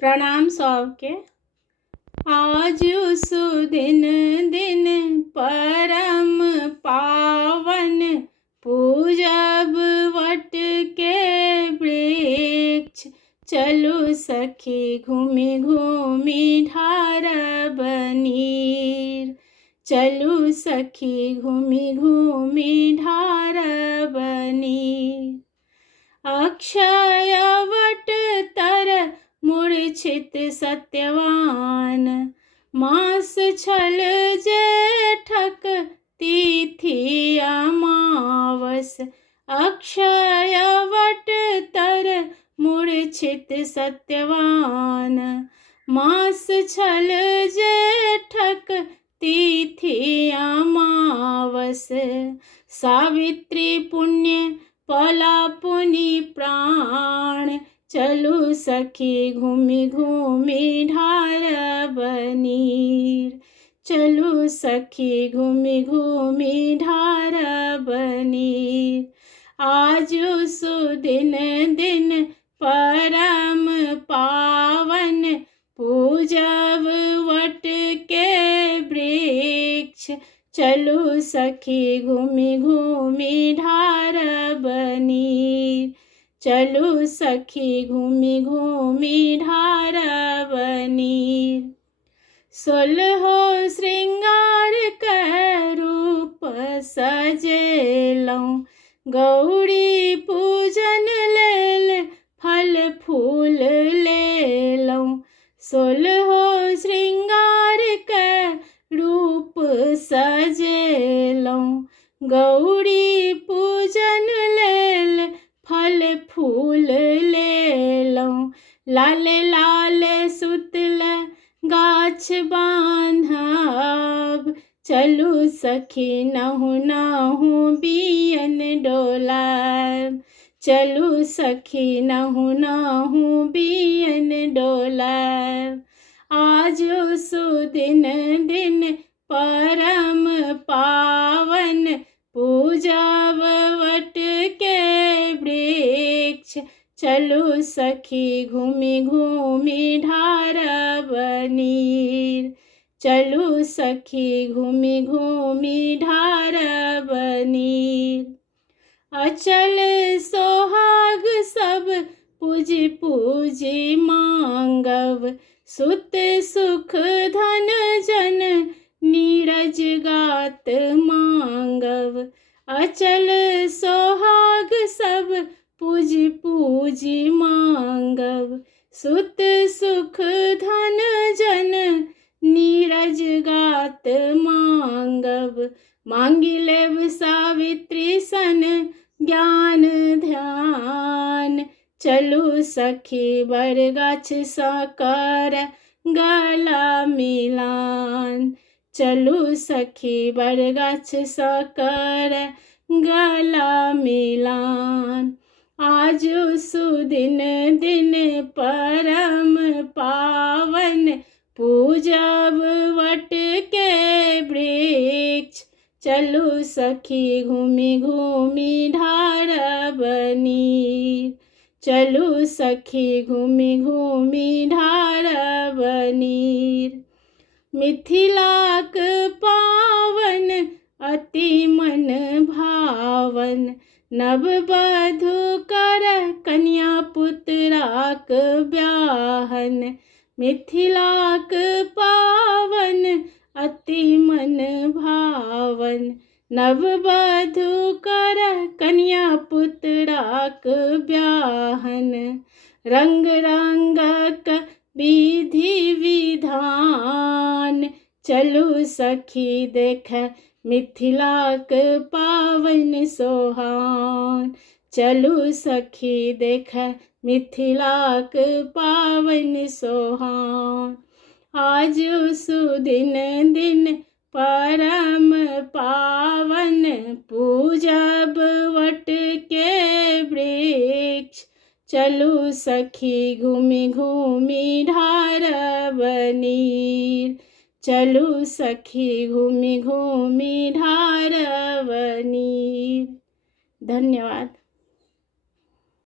प्रणाम सबके। आजु सुदिन दिन परम पावन, पूजब वट के वृक्ष। चलू सखी घूमि घूमि ढारब नीर। चलू सखी घूमि घूमि ढारब नीर। अक्षय वट तर मूर्छित सत्यवान, मास छल जेठक तिथि अमावस। अक्षय वट तर मूर्छित सत्यवान, मास छल जेठक तिथि अमावस। सावित्री पुण्य पला पुनि प्राण, चलू सखी घूमि घूमि ढारब नीर। चलू सखी घूमि घूमि ढारब नीर। आजु सुदिन दिन परम पावन, पूजब वट के वृक्ष। चलू सखी घूमि घूमि ढारब नीर। चलू सखी घूमि घूमि ढारब नीर। सोलहो श्रृंगार कै रूप सजेलहुँ, गौरी पूजन लेल फल फूल लेलहुँ। सोलहो श्रृंगार कै रूप सजेलहुँ, गौरी पूजन लेल फल फूल लेलहुँ। लाले लाले सुतल गाछ बान्हब, चलू सखी नहु नहु बियन डोलाब। चलू सखी नहु नहु बियन डोलाब। आजु सुदिन दिन परम पावन, पूजब वट के वृक्ष। चलू सखी घूमि घूमि ढारब नीर। चलू सखी घूमि घूमि ढारब नीर। अचल सोहाग सब पूजि पूजि मांगब, सुत सुख धन जन नीरज गात मांगब। अचल सोहाग सब पूजि पूजि मांगब, सुत सुख धन जन नीरज गात मांगब। मांगि लेब सावित्री सन ज्ञान ध्यान, चलू सखी बरगाछ सँ कर गला मिलान। चलू सखी बरगाछ सँ कर गला मिलान। आजु सुदिन दिन परम पावन, पूजब वट के वृक्ष। चलू सखी घूमि घूमि ढारब नीर। चलू सखी घूमि घूमि ढारब नीर। मिथिलाक पावन अति मन भावन, नववधू कर कन्या पुत्राक ब्याहन। मिथिलाक पावन अति मन भावन, नववधू कर कन्या पुत्राक ब्याहन। रंग रंगक विधि विधान, चलू सखी देख मिथिलाक पावन सोहान। चलू सखी देख मिथिलाक पावन सोहान। आजु सुदिन दिन परम पावन, पूजब वट के वृक्ष। चलू सखी घूमि घूमि ढारब नीर। चलू सखी घूमि घूमि ढारब नीर। धन्यवाद।